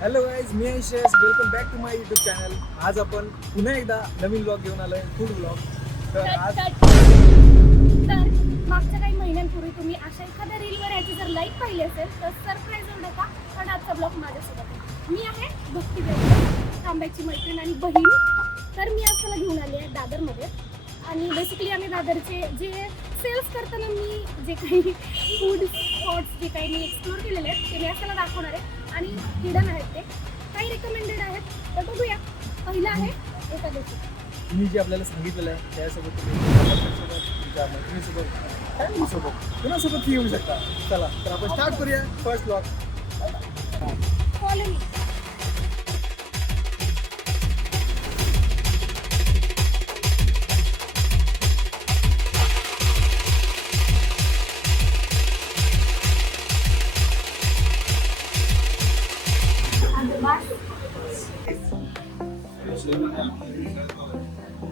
Hello guys, मी आहे Shreyas. Welcome back to my YouTube channel. आज आपण पुन्हा एकदा नवीन ब्लॉग घेऊन आलोय, फूड ब्लॉग. तर आज तर मागच्या काही महिन्यांपूर्वी तुम्ही अशा एखाद्या रीलवर याची जर लाईक पाहिली असेल तर सरप्राईज होऊ नका, कारण आजचा ब्लॉग माझ्यासोबत आहे. मी आहे भक्ती देवकर, तांब्याची मैत्रीण आणि बहीण. तर मी आज त्याला घेऊन आली आहे दादरमध्ये. आणि बेसिकली आम्ही दादरचे जे सेल्स करताना मी जे काही फूड स्पॉट्स जे काही मी एक्सप्लोअर केलेले आहेत ते मी आज त्याला दाखवणार आहे. आणि हिडन आहेत ते, काही रिकमेंडेड आहेत. तर बघूया. पहिलं आहे एकादशी. मी जे आपल्याला सांगितलेलं आहे त्यासोबत तुम्ही तुमच्या मैत्रिणीसोबत, फॅमिलीसोबत, कुणासोबत येऊ शकता. चला तर आपण स्टार्ट करूया फर्स्ट ब्लॉग. Follow me.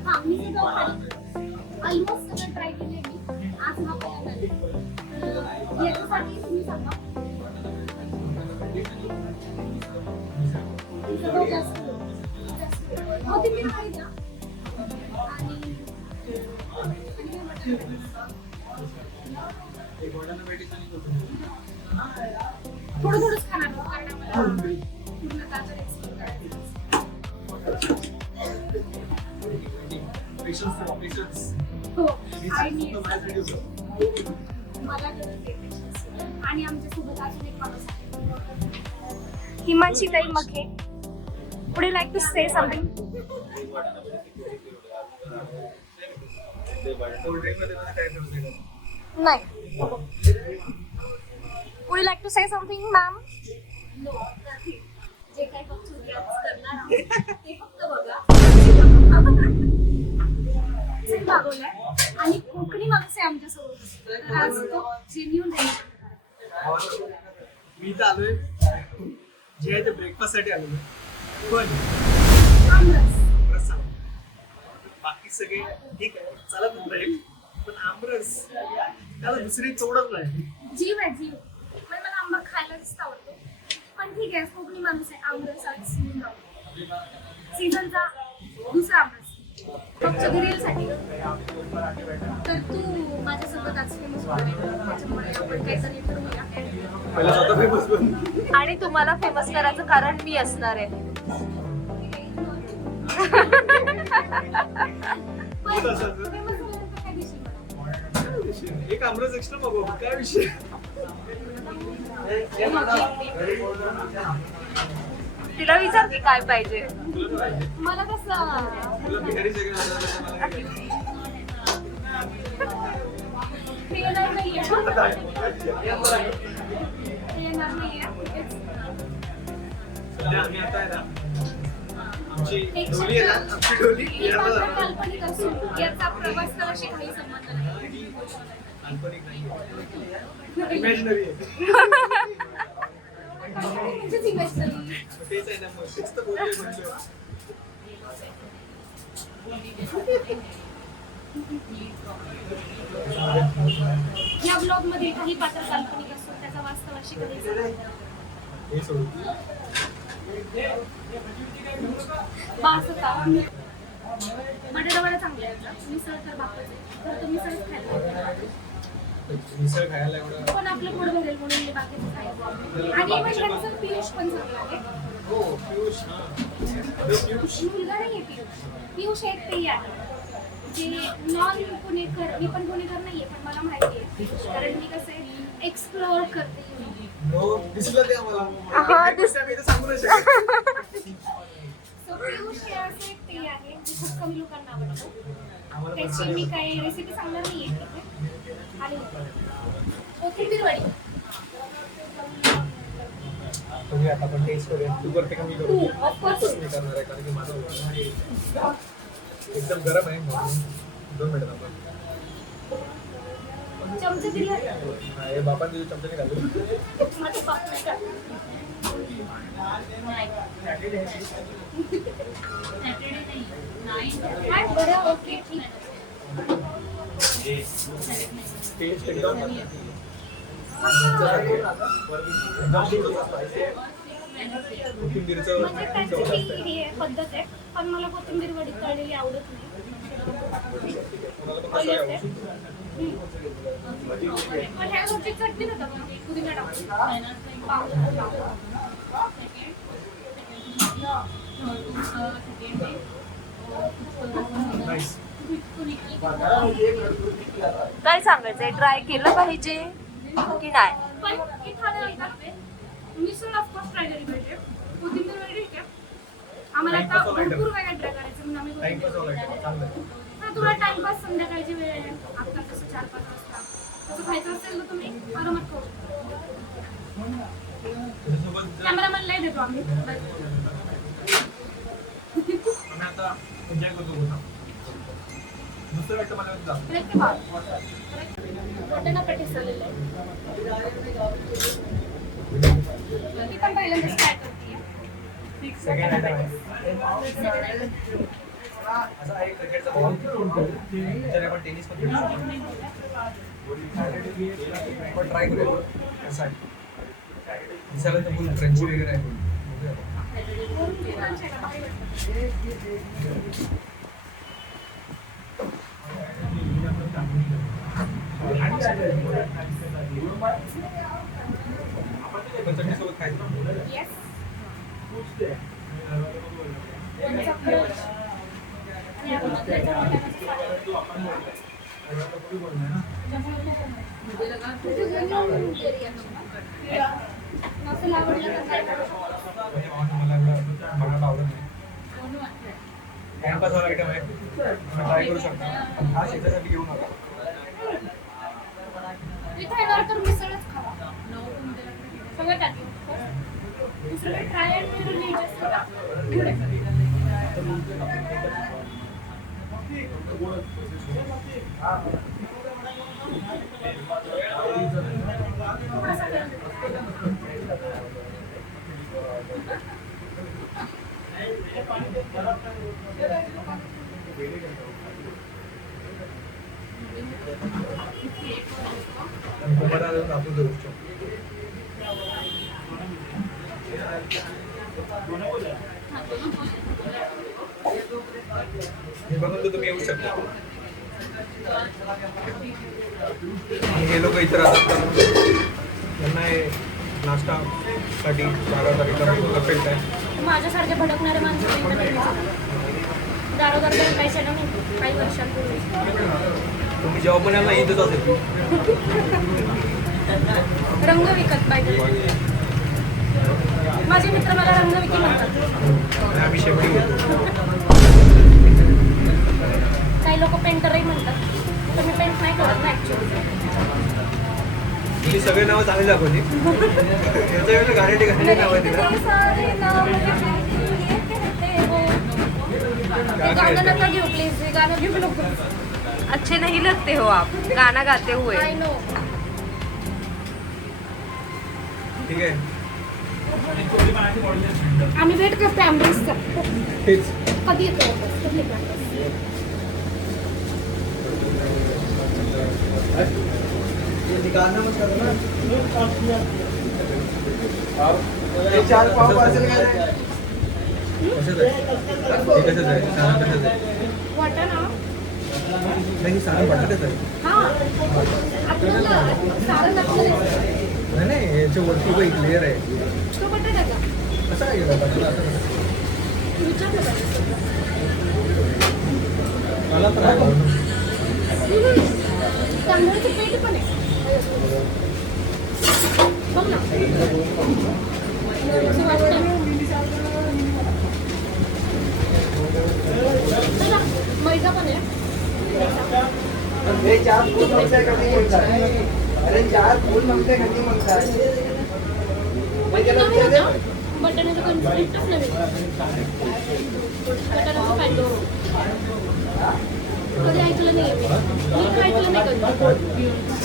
हां, मी सगळं ऑलमोस्ट सगळं ट्राय केले मी. आज हा पहिला आहे. तर याच्यासाठी तुम्ही सांगा. सगळं जास्त कोथिंबीर पाहिजे ना. आणि थोडं थोडंच खाणार आहोत, कारण आम्हाला पूर्ण ताजं एक्सप्लोर करायचं. हो, आणि मला गरज आहे patience. आणि आमच्यासोबत अजून एक माणूस आहे, हिमांशी ताई मखे. Would you like to say something? नाही. Would you like to say something, ma'am? No, nothing. जे काही बघतो करणार आहोत ते फक्त बघा. मागवलाय आणि कोकणी माणूस आहे आमच्यासोबत. तर आज तो जेन्युइन आहे. मी तर आलोय जे आहे ते ब्रेकफास्ट साठी आलेलो, पण आमरस. बाकी सगळे ठीक आहे, चालत राहील, पण आमरस त्याला दुसरी तोडच नाही. जीव आहे जीव. पण मला आंबा खायला जास्त आवडतो. पण ठीक आहे, कोकणी माणूस आहे. आमरस आज सीझनचा दुसरा आमरस फक्त रीलसाठी. तर तू माझ्यासोबत आज फेमस व्हावे, त्याच्यामुळे आपण काहीतरी ठरवूया. पहिला स्वतः फेमस बन. आणि तुम्हाला फेमस करायचं कारण मी असणार आहे. पण famous झाल्यानंतर काय दिसेल मला? एक आमरस एक्स्ट्रा बघू, काय विषय. तिला विचार की काय पाहिजे. मला कसं तुला बिहारी सगळं ते येणार नाहीये. ते येणार नाहीये. सध्या आम्ही आता आहे ना, आमची एक डोली आहे ना, आमची डोली ही मात्र काल्पनिक असून याचा प्रवास कराशी काही संबंध नाही. काल्पनिक नाही, इमॅजिनरी आहे. म्हणजेच इमॅजिनरी. तेच आहे ना, मग तेच तर बोलतोय म्हटलं. या ब्लॉग मध्ये काही पात्र काल्पनिक असून त्याचा वास्तवाशी कधी संबंध नाही. हे सोडून बास होता. बटाटावडा चांगला आहे. मिसळ तर बापच आहे. तर तो मिसळच खायला. मिसळ खायला एवढं. पण आपलं पोट भरेल म्हणून मी बाकीचं खायचं. आणि इव्हन पियुष पण चांगला आहे. हो, पियुष. पियुष मुलगा नाही आहे पियुष. पियुष एक तेही आहे जे नॉन पुणेकर. मी पण पुणेकर नाहीये, पण मला माहिती आहे, कारण मी कसं आहे एक्सप्लोअर करते. हो, दिसलं ते आम्हाला. हा, मी तर सांगू नाही शकत. सो पियुष हे असं एक तेही आहे जे खूप कमी लोकांना आवडतं. आम्हाला पण त्याची मी काही रेसिपी सांगणार नाहीये. आणि कोथिंबीर वडी. तुम्ही आता पण टेस्ट करूया. तू करते का मी करू? ऑफकोर्स. मी करणार आहे, कारण की माझं एकदम गरम आहे. म्हणून 2 मिनिट आपण चमचे दिले. हे बापान तुझे चमचे घालू. माझं बाप नाही का. काय बरं, ओके ठीक आहे. टेस्ट एकदम कोथिंबीरचं म्हणजे चव त्यांची असते. ही आहे, पद्धत आहे, पण मला कोथिंबीर वडी तळलेली आवडत नाही. कोणाला पण Oily कसं असते. पण ह्या गोष्टी चटणी होतात म्हणजे पुदिना टाकून नाईस. काय सांगायचंय, ट्राय केलं पाहिजे की नाही? पण इथं आलं नाही का मिसळ ऑफकोर्स ट्राय केली पाहिजे. कोथिंबीर वडी ठीक आहे. आम्हाला आता भरपूर वेळा ट्राय करायचं म्हणून आम्ही टाइमपास कोथिंबीर वडी वाला चांगलं आहे. तर तुला टाइमपास संध्याकाळची वेळ आहे आता कसं 4-5 वाजता तसं खायचं असेल तर तुम्ही आरामात खाऊ शकता. त्याच्यासोबत कॅमेरामॅनलाही देतो आम्ही. आम्ही आता एन्जॉय करतो पुन्हा. दुसरं काय मला जास्त ब्रेक के बाद वाटाणा पॅटीस आलेलं आहे. मी पण पहिल्यांदाच ट्राय करते. सेकंड आयटम आहे. असा आहे क्रिकेटचा बॉल ज्याने आपण टेनिस पण खेळू शकतो. पण ट्राय करूया कसा आहे. दिसायला तर फुल फ्रेंच वगैरे आहे. चटणीसोबत खायचं. येस. मसाला आवडला तर काय करू शकतो. मला आवडत नाही. टाइमपास वाला आयटम आहे. ट्राय करू शकता. हा शेतासाठी घेऊ नका. इथे येणार तर मिसळच खावा. सगळं टाकून. दुसरं ट्राय अँड एरर नाही जास्त. कुंभारा जाऊन आपण करू शकतो. हे बघून तर तुम्ही येऊ शकता. हे लोक इथे राहतात त्यांना हे नाश्तासाठी परफेक्ट आहे. माझ्यासारखे भटकणारे माणसं दारोदार पैसे ना मी काही वर्षांपूर्वी तुम्ही जेव्हा पण यांना इथंच असेल रंग विकत पाहिजे. माझे मित्र मला रंग विकी म्हणतात. आणि आम्ही शेवटी होतो. काही लोक पेंटरही म्हणतात. तर मी पेंट नाही करत ना ऍक्च्युअली. तुम्ही सगळे नावं चांगली दाखवली. याच्या वेळेला घाणेटी नावं दिलं. गाणं नका घेऊ प्लीज. गाणं घेऊ नको. अच्छे नहीं लगते हो आप गाना गाते हुए. I know. ठीक आहे. आम्ही वेट करतो ॲम्ब्युलन्सचा. तेच कधी येतो कुठली practice? चार पाव पार्सल कशाच आहे? सारण कशाच आहे? वाटाणा. नाही सारण बटाट्याच आहे. हा आपल्याला सारण लागतं. नाही नाही याच्यावरती काही लेअर आहे. तो बटाट्याचा कसं काय गेलं बटाटा असं कसं? विचारलं पाहिजे. मला तर आहे. तांदळाचं पीठ पण आहे. बघ ना. असं वाटतं. चला, मैदा पण आहे. अरे चार फूल मागताय कधी म्हणताय? अरे चार फूल मागताय कधी म्हणताय? नवीन होतं. बटाण्याचं कन्सेप्टच नवीन. बटाण्याचं पाहिजे. कधी ऐकलं नाही मी तर ऐकलं नाही कधी.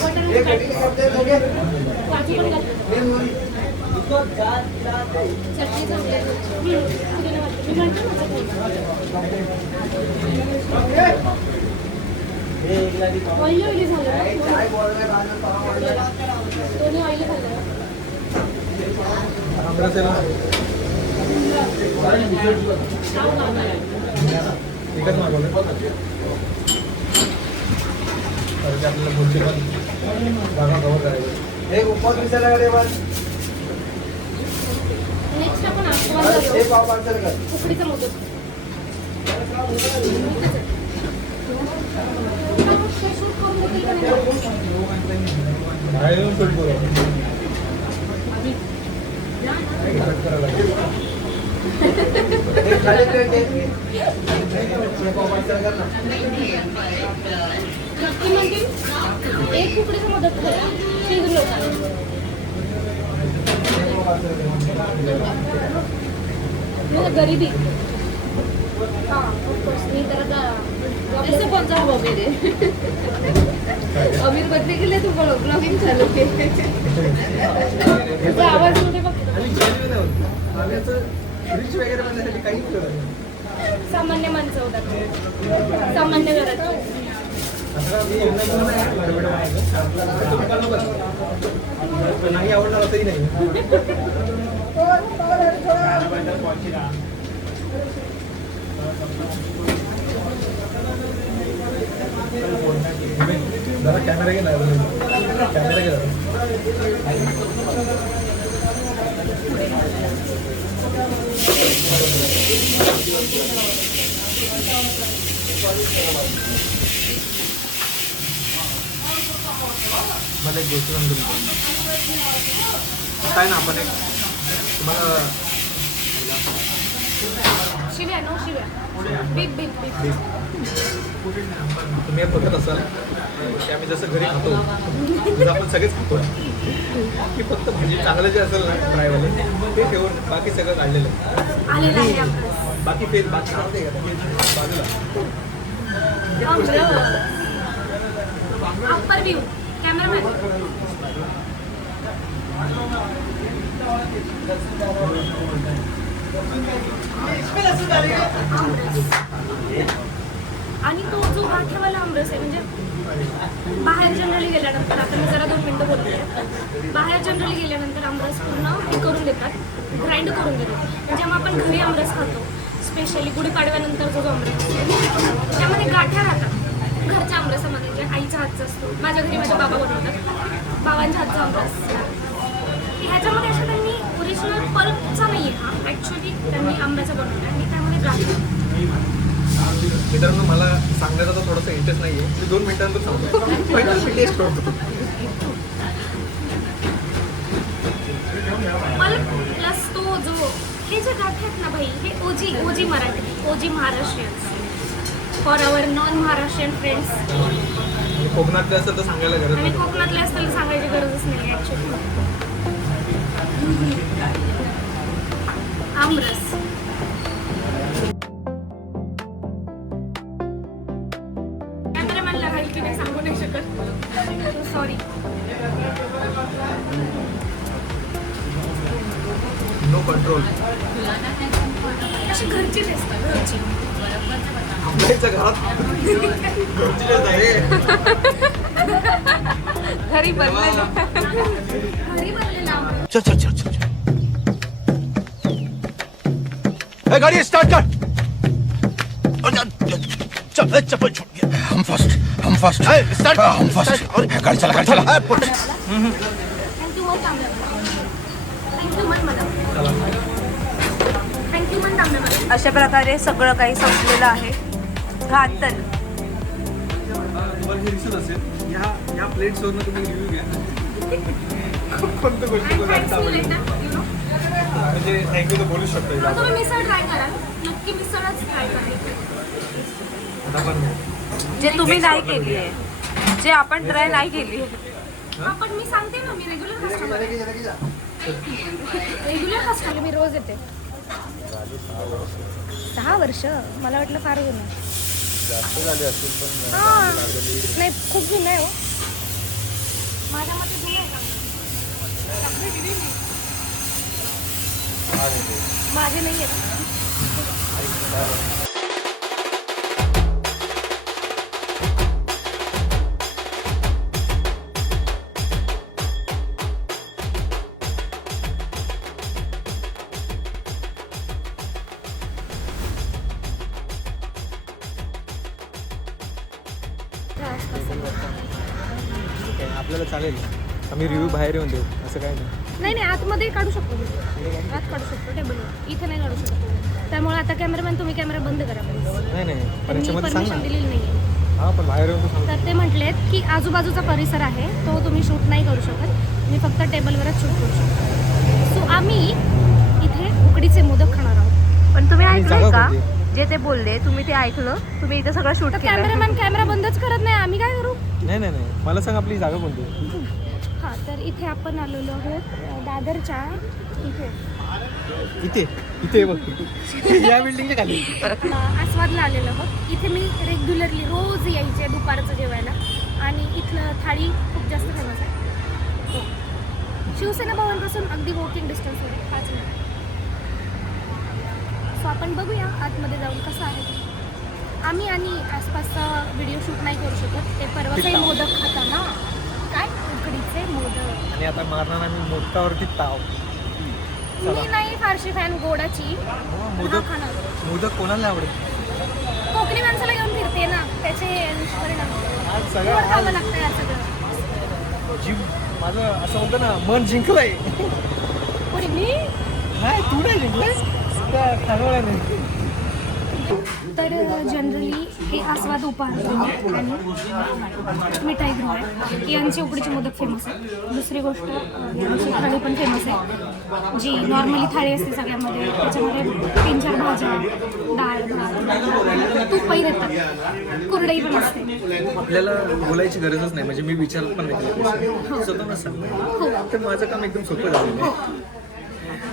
बटाण्याचं हे पाहिजे. कधी करताय लगे? काजू पण घातलं. चटणी चांगली आहे. पुदिना वाटतं. मी म्हणतो ना चटणी. ऑइली झालं ना. काय बोलताय? माझं पाव वाढलं. दोन्ही ऑइली झालं. आमरस आहे ना एकच मागवलं कारण की आपल्याला पुढची पण जागा कव्हर करायची. एक उपवास विचारला कडे बस नेक्स्ट आपण हे पाव पार्सल कर. उकडीचं मोदक शूट करून देतील का नाही? बाहेर येऊन शूट करू कट करायला लागेल. एक खाली प्लेट घे. पाव पार्सल कर ना. नक्की म्हणतील एक उकडीचं मोदक खायला शिजून लोकांना गरीबी हाँ ऑफकोर्स नहीं तरह ऐसे कौन सा हॉबी रे अमीर बनने के लिए तुम ब्लॉगिंग चालू के का आवाज मध्ये बघ आणि genuine आहे. आम्ही असं रिच वगैरे बनण्यासाठी काहीच करत नाही. सामान्य माणसं होतात सामान्य घरात आता मी एकदा केलं नाही गडबड बनायचं. तुम्ही करा बस. नाही आवडणार तरी नाही. जरा कॅमेरा घे ना कॅमेरा घे जरा. मला एक गोष्ट सांगतो मी काय ना आपण एक तुम्हाला शिव्या नो शिव्या बीप बीप बीप तुम्ही हे बघत असाल की आम्ही जसं घरी खातो जसं आपण सगळेच खातो की फक्त भाजी चांगलं जे असेल ना फ्रायवाले ते ठेवून बाकी सगळं काढलेलं आहे. आलेला आहे आपला बाकी फेल बाकी नाव ते बाजूला अप्पर व्ह्यू कॅमेरामॅन आणि तो जो गाठेवाला आमरस आहे म्हणजे बाहेर जनरली गेल्यानंतर आता मी जरा 2 मिनिटं बोलते बाहेर जनरली गेल्यानंतर आमरस पूर्ण हे करून देतात ग्राइंड करून देतात म्हणजे जेव्हा आपण घरी आमरस खातो स्पेशली गुढीपाडव्यानंतर जो आमरस असतो त्यामध्ये गाठ्या राहतात घरच्या आमरसामध्ये जे आईच्या हातचा असतो माझ्या घरी माझे बाबा बनवतात बाबांच्या हातचा आमरस ह्याच्यामध्ये असं त्यांनी ओरिजिनल पल्पचा नाही आहे हा ॲक्च्युली त्यांनी आंब्याचा बनवला आणि त्यामध्ये गाठ्या मित्रांनो मला सांगण्याचा तर थोडासा इंटरेस्ट नाही आहे मी 2 मिनिटांनंतर सांगतो पहिला मी टेस्ट करतो. पल्प प्लस तो जो हे जे गाठे आहेत ना भाई हे ओजी मराठी ओजी Maharashtrians for our non Maharashtrian friends आणि कोकणातले असेल तर सांगायला गरज आणि नाही. कोकणातले असतील तर सांगायची गरजच नाही ॲक्च्युली आमरस कॅमेरामॅनला राहील की नाही सांगू नाही शकत सॉरी नो कंट्रोल अशी घरची टेस्ट घरची आंब्याच्या घरात घरची टेस्ट आहे. घरी बनलेलं घरी बनलेला आमरस चल चल चल चल ए, गाड़ी स्टार्ट कर चल चप्पल छूट गया हम फर्स्ट स्टार्ट हम फर्स्ट गाड़ी चला thank you much thank you much madam thank you much madam अशा प्रकारे सगळं काही संपलेलं आहे घातल तुम्हाला हे दिसत असेल या प्लेट्सवरनं तुम्ही रिव्ह्यू घ्या कोणत्या गोष्टी बोलायला आवडेल म्हणजे थँक्यू तर बोलू शकतो. तुम्ही मिसळ ट्राय कराल नक्की मिसळच ट्राय कराल आता पण जे तुम्ही नाही केली आहे जे आपण ट्राय नाही केली आहे हा पण मी सांगते ना मी रेग्युलर कस्टमर रेग्युलर मी रोज येते 6 वर्ष मला वाटलं फार जुनं हां नाही खूप जुनं आहे हो माझ्या मते जुनं आहे का माझे नाही आहे इथं आसपास ठीक आहे, आपल्याला चालेल. आम्ही रिव्ह्यू बाहेर येऊन देऊ, असं काय नाही. नाही नाही आतमध्ये काढू शकतो मी. आत काढू शकतो टेबलवर, इथे नाही काढू शकतो. त्यामुळे आता कॅमेरामॅन तुम्ही कॅमेरा बंद करा please. नाही नाही, पण मी याच्यामध्ये सांग परमिशन ना. दिलेली नाही आहे. हां, पण बाहेर येऊन तर सांग. तर ते म्हटलेत की आजूबाजूचा परिसर आहे तो तुम्ही शूट नाही करू शकत, मी फक्त टेबलवरच शूट करू शकतो. सो आम्ही इथे उकडीचे मोदक खाणार आहोत. पण तुम्ही आणि ऐकलंय जागा का कोणती? जे ते बोलले तुम्ही ते ऐकलं? तुम्ही इथे सगळं शूट तर केलं? कॅमेरामॅन कॅमेरा बंदच करत नाही, आम्ही काय करू? नाही नाही नाही, मला सांग आपली जागा कोणती. हां, तर इथे आपण आलेलो आहोत दादरच्या इथे इथे इथे बघ, या बिल्डिंगच्या खाली. आस्वादला आलेलो आहोत. इथे मी रेग्युलरली रोज यायचे दुपारचं जेवायला आणि इथलं थाळी खूप जास्त फेमस आहे. हो. शिवसेना भवनपासून अगदी वॉकिंग डिस्टन्सवर आहे, 5 मिनिट. सो आपण बघूया आतमध्ये जाऊन कसं आहे ते. आम्ही आणि आसपासचा व्हिडिओ शूट नाही करू शकत, ते परवाचाही मोदक खाताना काय उकडीचे मोदक. आणि आता मारणार आम्ही मोदकावरती ताव. मी नाही फारशी फॅन गोडाची. मोदक हा खाणार. मोदक कोणाला आवडेल. कोकणी माणसाला घेऊन फिरते ना, त्याचे दुष्परिणाम आज गोड सगळं खावं लागतं यार सगळं. जीव माझं असं होतं ना, मन जिंकलंय. कोणी मी? नाही, तू नाही जिंकलंय, ठरवलं नाही. तर जनरली हे आस्वाद उपाहारगृह आणि मिठाईगृह आहे. यांची उकडीचे मोदक फेमस आहे. दुसरी गोष्ट यांची थाळी पण फेमस आहे, जी नॉर्मली थाळी असते सगळ्यामध्ये. त्याच्यामध्ये 3-4 भाज्या, डाळ, भात, तूपही देतात, कुरडई पण असते. आपल्याला बोलायची गरजच नाही, म्हणजे मी विचारत पण नाही केलं. स्वतःच सांग, तर माझं काम एकदम सोपं झालं.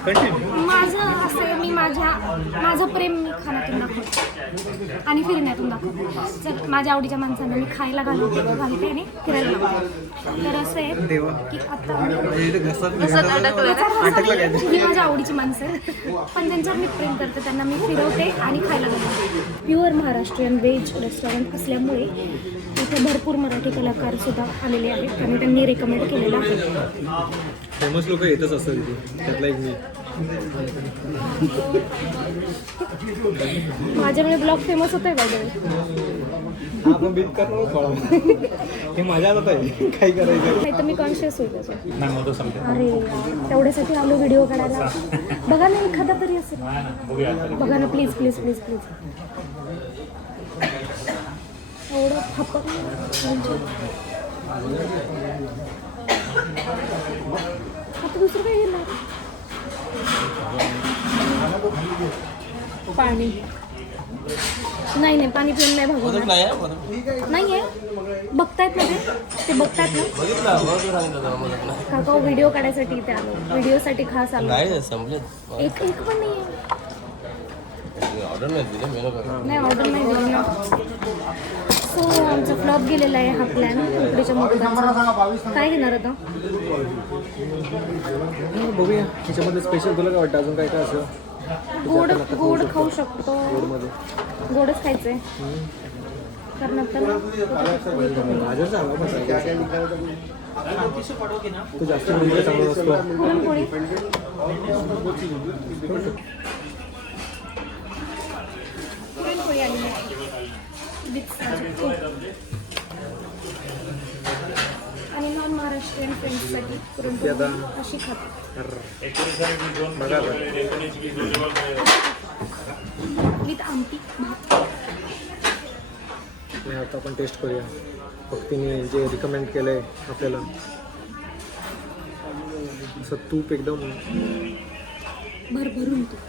कंटिन्यू. माझं असं आहे, मी माझं प्रेम मी खाण्यातून दाखवते आणि फिरण्यातून दाखवते. जर माझ्या आवडीच्या माणसांना मी खायला घालते आणि फिरायला लावते. तर असं आहे देवा, की आता अटकलं काय ते? ही माझ्या आवडीची माणसं आहेत, पण ज्यांच्यावर मी प्रेम करते त्यांना मी फिरवते आणि खायला घालते. प्युअर महाराष्ट्रीयन व्हेज रेस्टॉरंट असल्यामुळे इथे भरपूर मराठी कलाकार सुद्धा आलेले आहेत आणि त्यांनी रेकमेंड केलेलं आहे. फेमस लोक येतच असतात इथे, त्यातला एक मी. माझ्यामुळे ब्लॉग फेमस होतोय बाय द वे. आपण बीट करणार थोडा. हे माझ्या हातात आहे, काय करायचं. नाही तर मी कॉन्शियस होईल त्याचं. अरे तेवढ्यासाठी आलो व्हिडिओ काढायला. बघा ना एखादा तरी असेल, बघा ना प्लीज प्लीज प्लीज प्लीज. एवढं फपक आता दुसरं काय घेणार. पाणी नाही नाही, पाणी पिऊन नाही भागवणार. नाही आहे, बघतायत ना ते बघतायत ना. काका व्हिडिओ काढायसाठी इथे आलो, व्हिडिओसाठी खास आलो. एक पण नाही आहे. नाही ऑर्डर नाही दिली ना. सो आमचा फ्लॉप गेलेला आहे हा प्लॅन उकडीच्या मोदकाचा. काय घेणार आता? बघूया त्याच्यामध्ये स्पेशल तुला काय वाटतं, अजून काय काय असं गोड गोड खाऊ शकतो. गोडच खायचंय कारण आता गाजर चांगला पण तो जास्त म्हणजे चांगला असतो. पुरणपोळी पुरणपोळी आली आहे विथ तूप. आणि नॉन महाराष्ट्रीयन फ्रेंड्ससाठी पुरणपोळी अशी खातात. बघा विथ आमटी भात. आता आपण टेस्ट करूया. भक्तीने जे रिकमेंड केलं आहे आपल्याला, असं तूप एकदम भरभरून तूप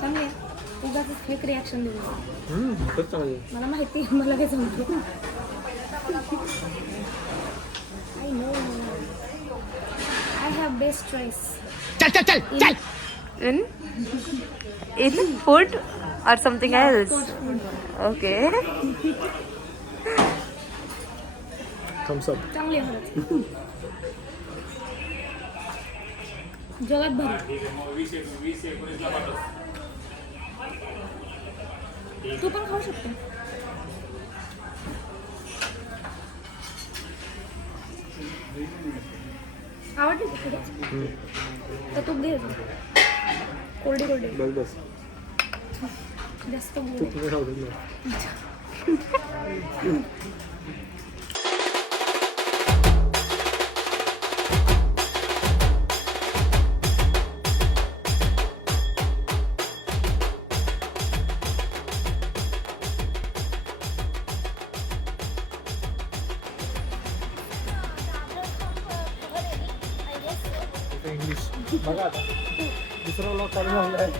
चांगले. उगाच फेक रिॲक्शन देऊ. खूप चांगली. मला माहिती आहे, मला काय सांगतो. I know I have best choice. In food or something else? Okay. Thumbs up. चांगली आहे खरंच. जगात भर तू पण खाऊ शकतो. आवडली का खरंच? तर तूप घ्यायचं कोरडी कोरडी बस बस जास्त गोड तूप आहे. नाही खाऊ शकत. इंग्लिश बघा आता दुसरा व्लॉग चालू झालेला आहे.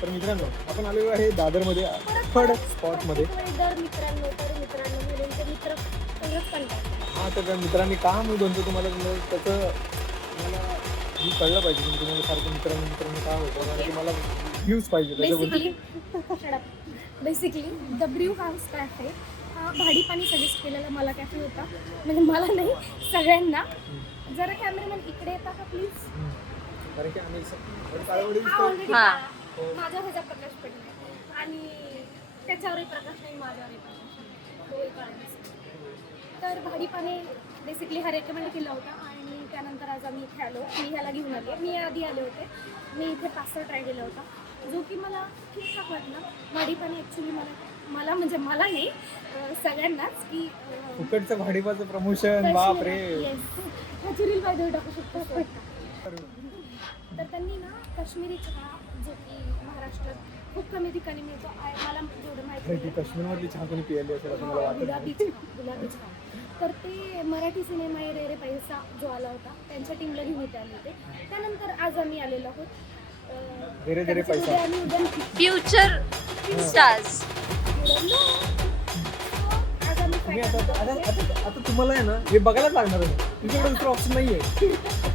तर मित्रांनो आपण आलेलो आहे दादरमध्ये थर्ड स्पॉटमध्ये. दर मित्रांनो म्हणून ते मित्र सगळंच कंटाळतात. हा तर त्या मित्रांनी का मी बनतो तुम्हाला त्याचं मला मी कळलं पाहिजे की तुम्हाला सारखं मित्रांनी काय होतं कारण की मला व्ह्यूज पाहिजे त्याच्याबद्दल. बेसिकली द ब्र्यू हाऊस कॅफे हा भाडीपाणी सजेस्ट केलेला मला कॅफे होता. म्हणजे मला नाही सगळ्यांना. जरा कॅमेरामॅन इकडे येता का प्लीज. कारण की आम्ही काळवडी हा ऑलरेडी हा. माझा ह्याचा प्रकाश पडला आणि त्याच्यावरही प्रकाश नाही माझ्यावरही प्रकाश नाही. तो एक कारण दिसतो. तर भाडीपाणी बेसिकली हा रेकमेंड केला होता आणि त्यानंतर आज आम्ही इथे आलो. मी ह्याला घेऊन आले. मी आधी आले होते. मी इथे पास्ता ट्राय केला होता जो की मला ठीकठाक वाटला. भाडीपाणी ॲक्च्युली मला म्हणजे मला नाही सगळ्यांनाच की फुकटचं भाडीपाचं प्रमोशन बाप रे. ह्याची रील बाय टाकू शकतो असं वाटतं. तर त्यांनी ना काश्मीरी चहा जो की महाराष्ट्रात खूप कमी ठिकाणी मिळतो मला जेवढं माहिती ती काश्मीरमधली चहा कोणी पियाली असेल असं मला वाटत नाही. गुलाबी चहा. तर ते मराठी सिनेमा रे रे पैसा जो आला होता त्यांच्या टीमला घेऊन इथे आले होते. त्यानंतर आज आम्ही आलेलो आहोत रे रे रे पैसा. उद्या आम्ही उद्या फ्युचर स्टार्स. आज आम्ही तुम्ही आता तुम्हाला आहे ना हे बघायलाच लागणार आहे. तुमच्याकडे दुसरा ऑप्शन नाही आहे.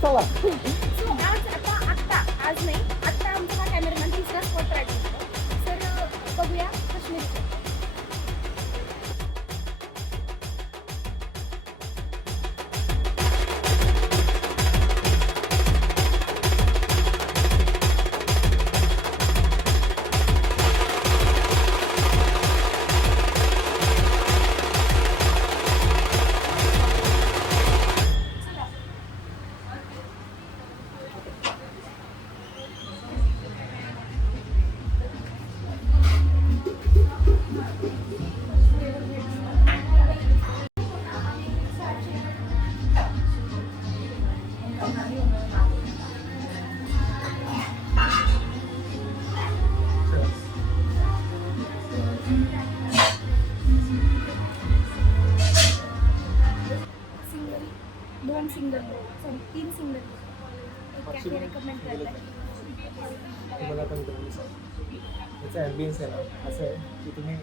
चला सो आज नाही आत्ता आमचा कॅमेरामॅन तिसरा स्पॉट ट्राय करतो. तर बघूया काश्मीरी. दोन सिंगल सॉरी 3 सिंगल एक कॅफे रेकमेंड करताय. तुम्हाला पण याचा ॲम्बियन्स आहे ना असं आहे की तुम्ही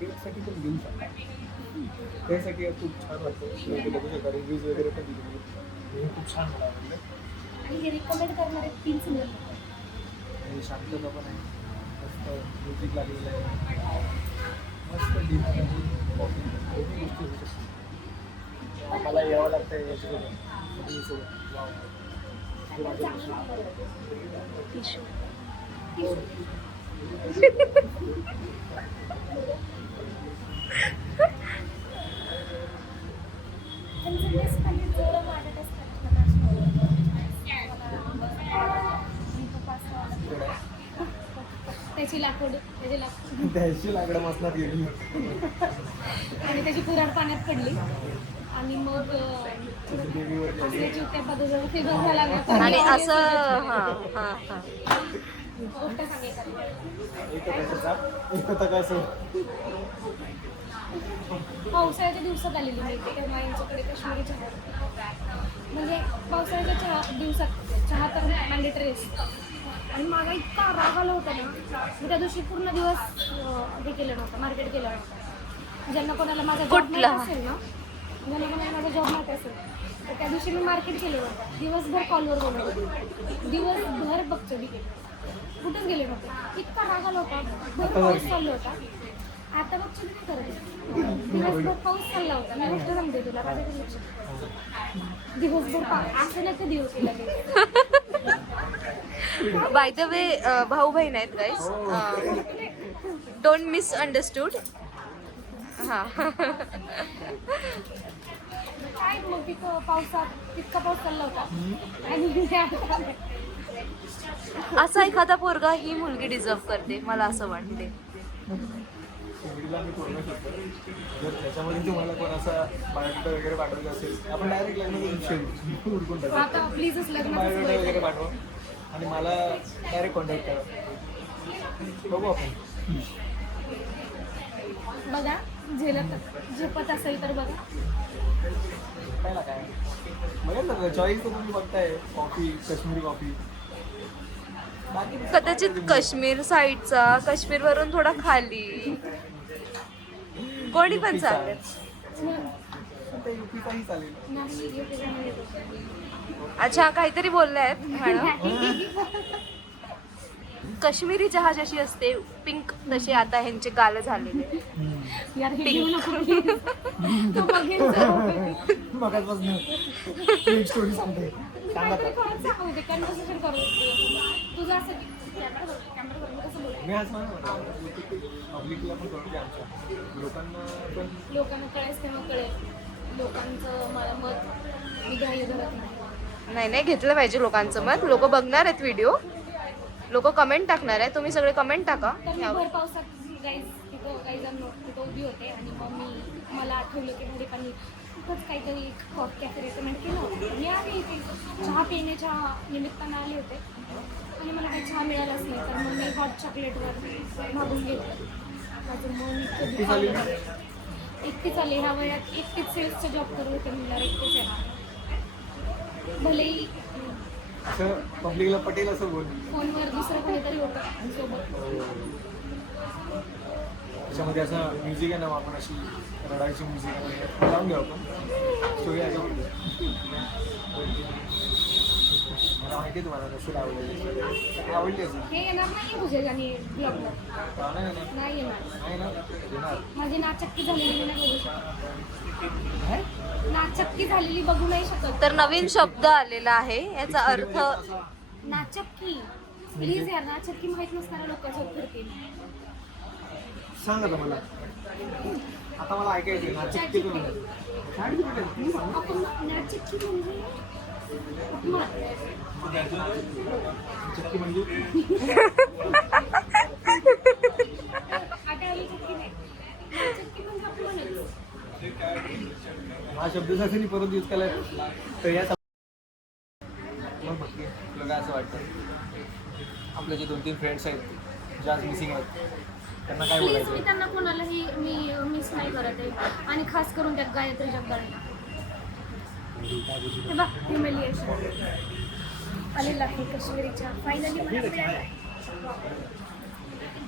डेटसाठी पण घेऊ शकता. त्यासाठी खूप छान वाटतं. तुम्ही बघू शकता रिव्ह्यूज वगैरे पण दिले हे खूप छान मला आवडलं. आणि हे रिकमेंड करणारे 3 सिंगल आणि शांतता पण आहे. मस्त म्युझिक लागलेलं आहे. मस्त डिनर आहे. कॉफी दोन्ही गोष्टी होऊ शकतात. मला यावं लागतं याच्यासोबत. त्याची त्याची लाकडं मसनात गेली आणि त्याची कुऱ्हाड पाण्यात पडली आणि मग त्या पद्धतीने फिगर झाला आणि असं हा हा हा गोष्ट सांगायची. पावसाळ्याच्या दिवसात आलेली मी तेव्हा यांच्याकडे काश्मीरी चहा म्हणजे पावसाळ्याच्या दिवसात चहा तर मॅन्डेटरी असतो. आणि माझा इतका राग आला होता ना मी त्या दिवशी पूर्ण दिवस हे केलं नव्हतं मार्केट केलं नव्हतं. ज्यांना कोणाला माझा जॉब माहीत असेल ना ज्यांना कोणाला माझा जॉब माहीत असेल तर त्या दिवशी मी मार्केट केलं नव्हतं. दिवसभर कॉलवर बोलत होते. दिवसभर बघचडी केली. कुठंच गेले नव्हते. इतका राग आला होता. भरपूर पाऊस चालला होता. आता बघचडी नाही करत. दिवसभर पाऊस चालला होता. मी गोष्ट सांगते तुला माझ्याकडे लक्ष दिवसभर असं नाही तर दिवस केला. बाय द वे भाऊ बहीण आहेत गाईज. Don't misunderstood. हा काय मग तिथं पावसात इतका पाऊस चालला होता आणि असा एखादा पोरगा ही मुलगी डिझर्व करते मला असं वाटते. तिला मी पूर्ण शकतो. जर त्याच्यामध्ये तुम्हाला कोणाचा बायोडाटा वगैरे पाठवायचा असेल आपण डायरेक्ट लग्न उडकून टाकू. आता प्लीजच लग्न बायोडाटा वगैरे पाठवा आणि मला डायरेक्ट कॉन्टॅक्ट करा. बघू आपण. बघा झेपत असेल तर बघा. काय ना काय बघेल ना चॉईस तर तुम्ही बघताय. कॉफी काश्मीरी कॉफी बाकी कदाचित काश्मीर साईडचा, काश्मीर वरून थोडा खाली कोणी पण चालेल. युपीचाही चालेल. अच्छा काहीतरी बोलतायत मॅडम. काश्मीरी चहा जशी असते पिंक तशी आता ह्यांचे गाल झालेले. यार हे घेऊ नको please. तो बघेल मगाचपासून एक स्टोरी सांगते. सांगा काहीतरी कोणाचं सांगू दे, कन्व्हर्सेशन करू दे. तुझं असं कॅमेरा करून कसं बोलू? मी असं पब्लिकला पण कळून द्या आमच्या लोकांना पण. लोकांना कळेल तेव्हा कळेल. लोकांचं मला मत मी ग्राह्य धरत नाही. नाही नाही घेतलं पाहिजे लोकांचं मत. लोक बघणार आहेत व्हिडिओ, लोक कमेंट टाकणार आहे. तुम्ही सगळे कमेंट टाका. तर मी भर पावसात गाईज तिथं काही जण तिथं उभी होते आणि मग मला आठवलं की घरी पण खूपच काहीतरी कॅफे रेकमेंड केलं होतं. मी आले इथे चहा पिण्याच्या निमित्तानं आले होते आणि मला काही चहा मिळालाच नाही. तर मग मी हॉट चॉकलेटवर मागून घेतलं. माझं मन इतकं दुखावलं. एकटीच आले ह्या वयात, एकटीच सेल्सचा जॉब करत होते म्हणल्यावर एकटीच आहे. भलेही असं पब्लिकला पटेल असं बोल. फोनवर दुसरं कोणीतरी होतं सोबत. त्याच्यामध्ये असं म्युझिक आहे ना आपण अशी रडायची म्युझिक आहे लावून घेऊ आपण. स्टोरी आहे मला माहिती आहे तुम्हाला नसेल आवडली. आवडली असेल. हे येणार नाही तुझे आणि ब्लॉगला नाही येणार. नाही येणार. नाही ना येणार. माझी नाचक्की झालेली मी नाही बघू शकत. नाचक्की झालेली बघू नाही शकत. तर नवीन शब्द आलेला आहे, याचा अर्थ नाचक्की प्लीज यार, नाचक्की माहित नसणाऱ्या लोकांसोबत फिरतील. सांग आता मला. आता मला ऐकायचं आहे नाचक्की पण आपण नाचक्की म्हणजे उपमा. चक्की म्हणजे आटावली चक्की नाही. नाचक्की म्हणजे अपमानच. हा शब्द जसं परत यूज केला तर या मग बघ तुला काय असं वाटतं आपले जे 2-3 फ्रेंड्स आहेत जे आज मिसिंग आहेत त्यांना काय प्लीज बोलायचं. मी त्यांना कोणालाही मी मिस नाही करत आहे. आणि खास करून त्या गायत्री जगदाळेला. हे बघ ह्युमिलिएशन आलेलं आहे काश्मीरीच्या. फायनली मला मिळालं आहे.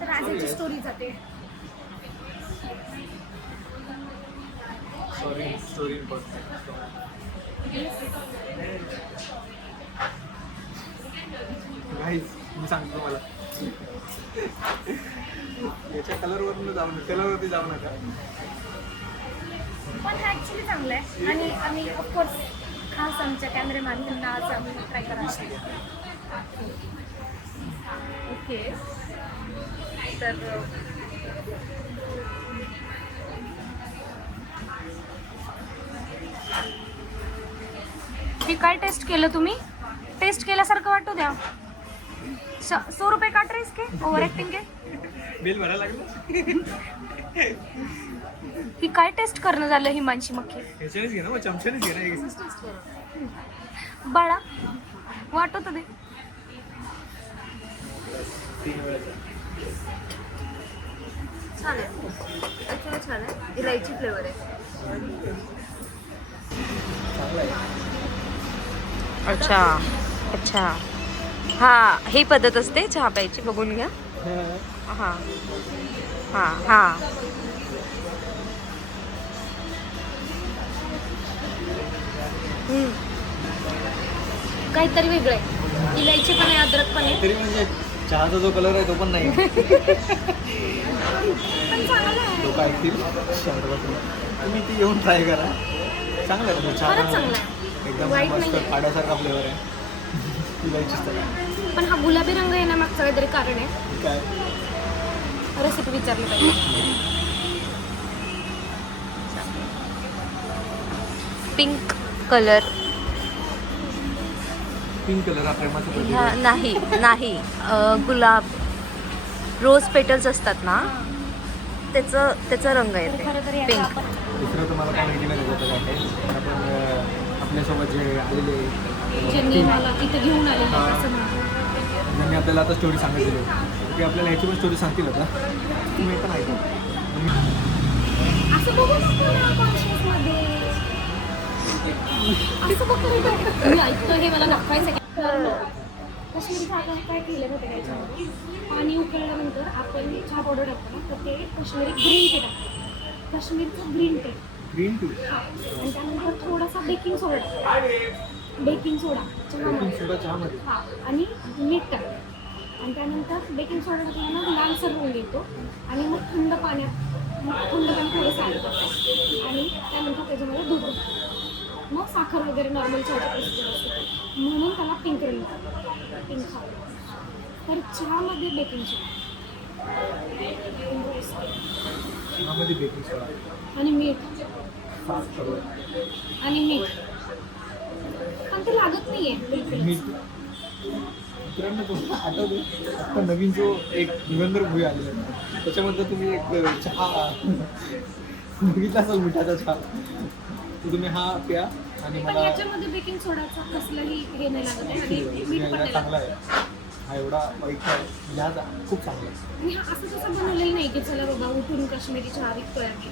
तर राजाची स्टोरी जाते. स्टोरी मी सांगतो तुम्हाला याच्या कलरवरून जाऊ नका, कलरवरती जाऊ नका. पण हा ॲक्च्युली चांगला आहे आणि आम्ही ऑफकोर्स खास आमच्या कॅमेरामॅनना आज आम्ही ट्राय करायला. ओके. तर हे काय टेस्ट केलं तुम्ही? टेस्ट केल्यासारखं वाटू द्या. 100 रुपये काट रहे इसके ओव्हर ॲक्टिंग के. बिल भरायला लागलं. ही काय टेस्ट करणं झालं हिमांशी मक्की? ह्याच्यानेच घे ना मग चमच्यानेच घे ना. बाळा वाटत दे. 3 वेळेचा छान आहे, ॲक्च्युली छान आहे. इलायची फ्लेवर आहे. चांगला आहे. अच्छा अच्छा. हा ही पद्धत असते चहा प्यायची, बघून घ्या. हां हां हां. काहीतरी वेगळं आहे. इलायची पण आहे, अद्रक पण आहे. तरी म्हणजे चहाचा जो कलर आहे तो पण नाही. पण चांगलं आहे. लोक ऐकतील तुम्ही ती येऊन ट्राय करा. चांगलं आहे खरंच चहा चांगलं आहे. एकदम वाईट मस्त नाहीये. पाड्यासारखा फ्लेवर आहे. इलायचीच तर पण हा गुलाबी रंग येण्यामागचं काहीतरी कारण आहे. काय रेसिपी विचारली पाहिजे. Pink colour. पिंक कलर हा प्रेमाचा प्रतीक ह्या आहे. नाही नाही गुलाब रोज पेटल्स असतात ना त्याचा रंग तर येते खरं तर याचा पिंक. आपण दुसरं तुम्हाला काय माहिती नाही त्याचं काय आहे. आपण आपल्यासोबत जे आलेले ज्यांनी मला इथे घेऊन आले असं म्हणतो. ज्यांनी आपल्याला आता स्टोरी सांगितली ते आपल्याला ह्याची पण स्टोरी सांगतील आता. तुम्ही पण ऐका. असं बघू नको ना कॉन्शियसमध्ये. असं बघ मी ऐकतो हे मला दाखवायचं काश्मीरी चहा काय केलं होतं काय याच्यामध्ये पाणी उकळल्यानंतर आपण चहा पावडर टाकतो ना तर ते काश्मीरी ग्रीन टी टाकतो. काश्मीरचं ग्रीन टी ग्रीन टी आणि त्यानंतर थोडासा बेकिंग सोडा बेकिंग सोडा चहामध्ये सोडा चहामध्ये. हां आणि मीठ टाकतो आणि त्यानंतर बेकिंग सोडा टाकल्यानं लालसर होऊन येतो आणि मग थंड पाण्यात थोडंसं ॲड करतो आणि त्यानंतर त्याच्यामध्ये दूध टाकतो. मग साखर वगैरे नॉर्मल चहाची प्रोसिजर असते म्हणून त्याला पिंक रंग पिंक चहा. तर चहामध्ये बेकिंग सोडा चहामध्ये बेकिंग सोडा आणि मीठ साफ करून आणि मीठ पण ते लागत नाही आहे बिलकुल. मीठ. मित्रांनो तुम्हाला आठवते आता नवीन जो एक दिवंदर मूवी आलेला आहे त्याच्यामध्ये तुम्ही एक चहा बघितला असेल मिठाचा चहा. तर तुम्ही हा प्या आणि पण मला याच्यामध्ये बेकिंग सोडाचा कसलाही हे नाही लागत आहे आणि मीठ पण नाही चांगला लागत. आहे. हा एवढा वाईट आहे ह्याचा खूप चांगला आहे. आणि हा असं तसं बनवलेलं नाही की चला बाबा उठून काश्मीरी चहा विकतोय आम्ही.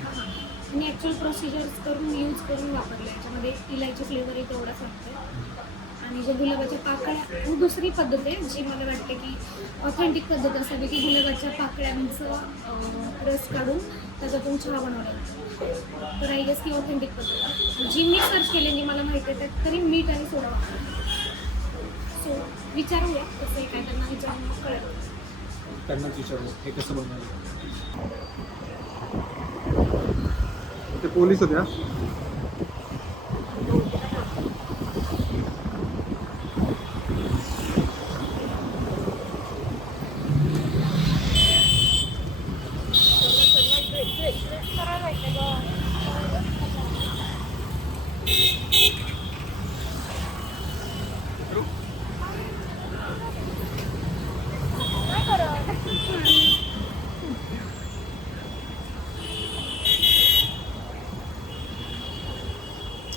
आणि ॲक्च्युअल प्रोसिजर्स करून यूज करून वापरलं. याच्यामध्ये इलायची फ्लेवरही तेवढाच वाटतं आणि जे गुलाबाच्या पाकळ्या ही दुसरी पद्धत आहे जी मला वाटते की ऑथेंटिक पद्धत असावी की गुलाबाच्या पाकळ्यांचं रस काढून त्याच्यातून चहा बनवला जातो. तर आय गेस की ऑथेंटिक पद्धत आहे. जी मी सर्च केलेली मला माहिती आहे त्यात तरी मीठ आणि सोडा वापरला. सो विचारूया कसं आहे काय त्यांना विचारून मग कळेल. त्यांनाच विचारलं हे कसं बनवलं. ते पोलीस होत्या.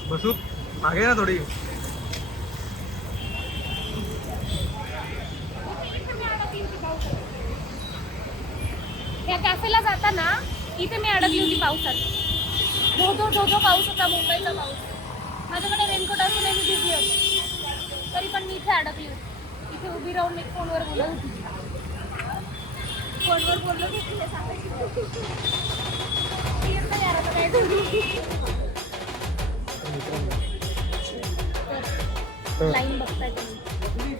बसू मागे ना थोडी. या कॅफेला जाताना इथे मी अडकली होती पावसात. धो पाऊस होता मुंबईचा पाऊस. माझ्याकडे रेनकोट असूनही मी भिजली होते तरी पण मी इथे अडकली होती. इथे उभी राहून मी फोनवर बोलत होती. फोनवर बोलत होती हे सांगायची. येतं यार आता काय लाईन बघताय तुम्ही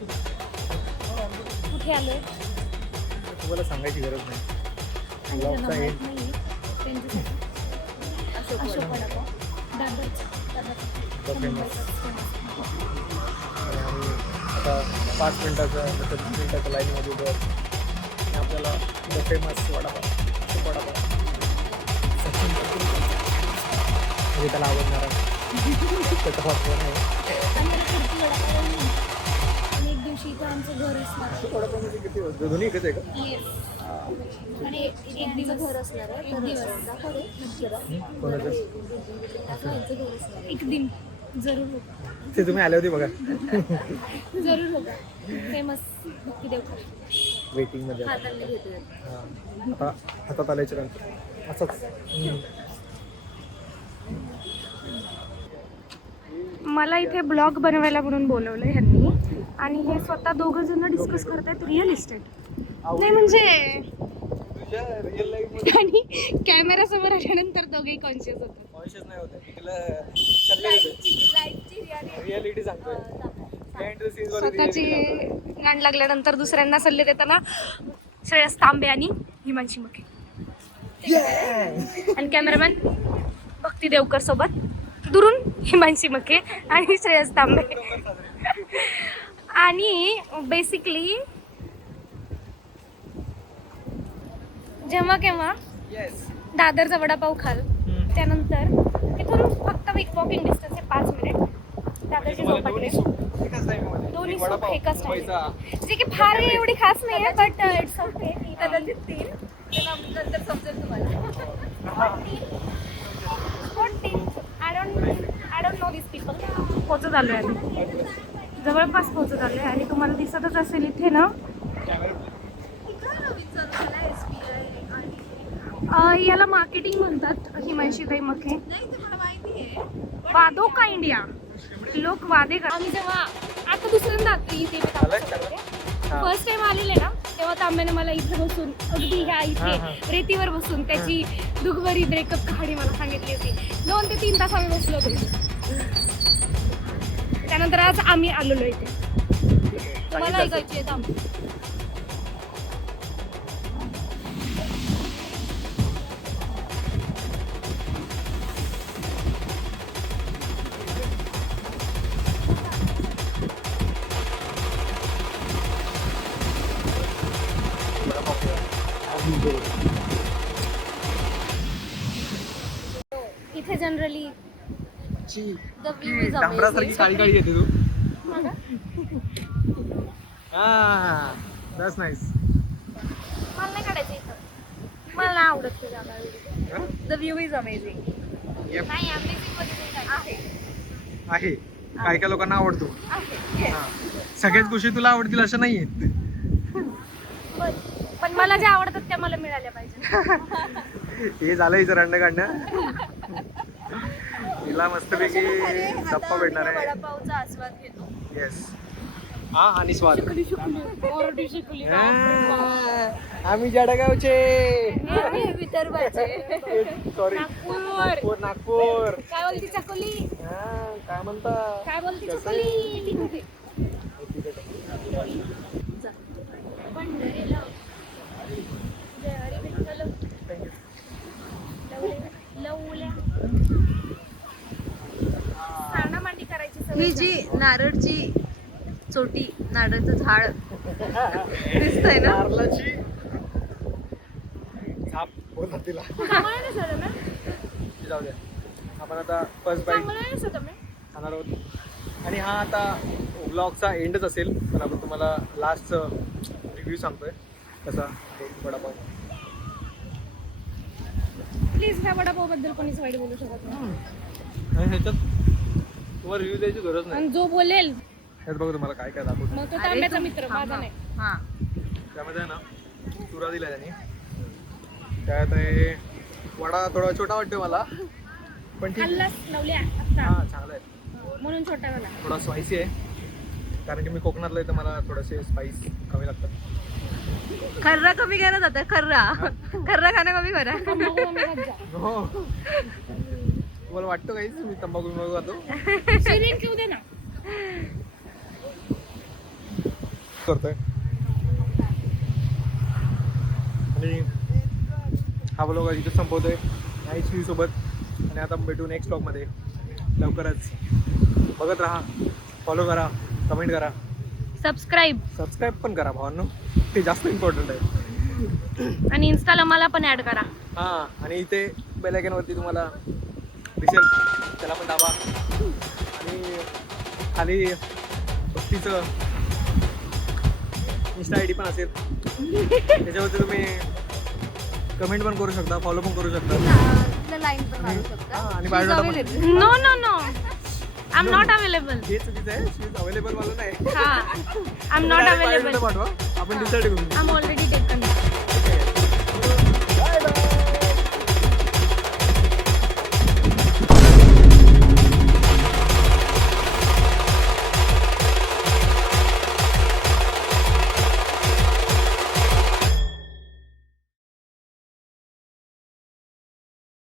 कुठे आलोय तुम्हाला सांगायची गरज नाही. आणि त्यांना माहीत नाही त्यांच्यासाठी अशोक वडापाव दादरचा फेमस. आणि आता 5 मिनिटाचं 10 मिनिटाच्या लाईनमध्ये उभं आणि आपल्याला द फेमस वडापाव अशोक वडापाव सचिन म्हणजे त्याला आवडणारा त्याचा वापर नाही. आणि एक दिवशी इथं आमचं घर असणार अशोक वडापाव म्हणजे किती वाजता? दोन्ही एकच आहे का? येस आणि एक दिवस घर असणार आहे. एक दिवस कोणाचं? एक दिन जरूर होगा ते तुम्ही आले होते बघा जरूर होगा. फेमस भक्ती देवकर वेटिंगमध्ये. हाताने घेतले. हां आता हातात आल्याच्या नंतर असंच. मला इथे ब्लॉग बनवायला म्हणून बोलवलं ह्यांनी आणि हे स्वतः दोघं जण डिस्कस करतायत रिअल इस्टेट. नाही म्हणजे तुझ्या रिअल लाईफमध्ये आणि कॅमेरा समोर आल्यानंतर दोघेही कॉन्शियस होतात. कॉन्शियस नाही होत आहे. तुला सल्ले रियालिटी सांगतोय. Behind the scenes वाली स्वतःची reality सांगतोय. गांड लागल्यानंतर दुसऱ्यांना सल्ले देताना श्रेयस तांबे आणि हिमांशी मके आणि कॅमेरामॅन भक्ती देवकर सोबत दुरून हिमांशी मके आणि श्रेयस तांबे. आणि बेसिकली जेव्हा केव्हा दादरचा वडापाव खाल त्यानंतर तिथून फक्त वॉकिंग डिस्टन्स आहे 5 मिनिट दादरची चौपाटी. दोन्ही सूप एकाच टाइम जे की फार एवढी खास नाही आहे बट इट्स ओके. कदाचित 3 त्याचं नाव नंतर समजेल तुम्हाला. I don't know this people. पोहोचत आलोय आम्ही, जवळपास पोहोचत आलोय आणि तुम्हाला दिसतच असेल इथे ना याला मार्केटिंग म्हणतात. हिमांशीताई मखे, वादो का इंडिया, लोक वादे का. आम्ही जेव्हा आता दुसऱ्यांदा इथे फर्स्ट टाइम आलेले ना तेव्हा तांब्याने मला इथे बसून अगदी ह्या इथे रेतीवर बसून त्याची दुखभरी ब्रेकअप कहाणी मला सांगितली होती. 2 ते 3 तास आम्ही बसलो होतो. त्यानंतर आज आम्ही आलेलो इथे. तुम्हाला ऐकायची आहे तांबे. इथे generally The view is डांबरासारखी amazing. काळी काळी येते तू. हा दॅट्स नाईस. मला नाही काढायचं इथं, मला नाही आवडत ते जागा एवढी. The view is amazing. नाही अमेझिंग मध्ये आहे. आहे काय काय लोकांना आवडतो. आहे. हा. सगळ्याच गोष्टी तुला आवडतील अशा नाही आहेत. पण मला ज्या आवडतात त्या मला मिळाल्या पाहिजे. हे झालं हिचं रंड काढणं. तिला मस्तपैकी गप्पा भेटणार आहे. वडापावचा आस्वाद घेतो. येस. हा आणि स्वाद. ओरडी शिकली. आम्ही जळगावचे. विदर्भाचे. सॉरी नागपूर. नागपूर. काय बोलती चकोली, काय म्हणता. काय बोलती चकोली. पंढरीला जय हरी विठ्ठल लवल्या सारणा मांडी करायची सवय ही जी नारळची चोटी, नारळचं झाड दिसतंय ना. नारळाची झाप बोलतात तिला. चांगलं नाही सर ना, जाऊ द्या. आपण आता फर्स्ट बाईट चांगलं नाही सर तुम्ही. खाणार आहोत आणि हा आता व्लॉगचा एंडच असेल. पण आपण तुम्हाला लास्ट रिव्ह्यू सांगतोय कसा वडापाव. प्लीज ह्या वडापाव बद्दल कोणीच वाईट बोलू शकत नाही. आणि ह्याच्यात तुम्हाला रिव्ह्यू द्यायची गरज नाही. आणि जो बोलेल ह्यात बघा तुम्हाला काय काय दाखवतो. मग तो तांब्याचा मित्र, माझा नाही. हा. त्यामध्ये आहे ना चुरा दिला त्यांनी. त्यात आहे वडा. थोडा छोटा वाटतो मला पण ठीक आहे. खाल्लास लवल्या आता हा चांगला आहे. म्हणून छोटा झाला. थोडा स्पायसी आहे कारण की मी कोकणातला आहे तर मला थोडेसे स्पाइस कमी लागतात. खर्रा कमी करा जातं. खर्रा खाणं कमी करा. तंबाखू कमी खात जा. हो. तुम्हाला वाटतं काहीच मी तंबाखू खातो. सिरिंज ठेवू दे ना. करतोय आणि हा ब्लॉग इथे संपवतोय नाईट व्ह्यू सोबत. आणि आता भेटू नेक्स्ट ब्लॉगमध्ये लवकरच. बघत राहा, फॉलो करा, कमेंट करा, सबस्क्राईब पण करा भावांनो. ते जास्त इम्पॉर्टंट आहे. आणि इन्स्टाला मला पण ऍड करा. हां आणि इथे बेल आयकॉनवरती तुम्हाला दिसेल, त्याला पण दाबा. आणि खाली भक्तीचं इंस्टा ID पण असेल. त्याच्यावरती तुम्ही कमेंट पण करू शकता, फॉलो पण करू शकता. लाईन पण काढू शकता. हां आणि बायोडाटा पण. No I am not available. हे चुकीचं आहे. शी इज अवेलेबल मला नाही. I am not available. पाठवा, आपण डिसाईड करू. I am already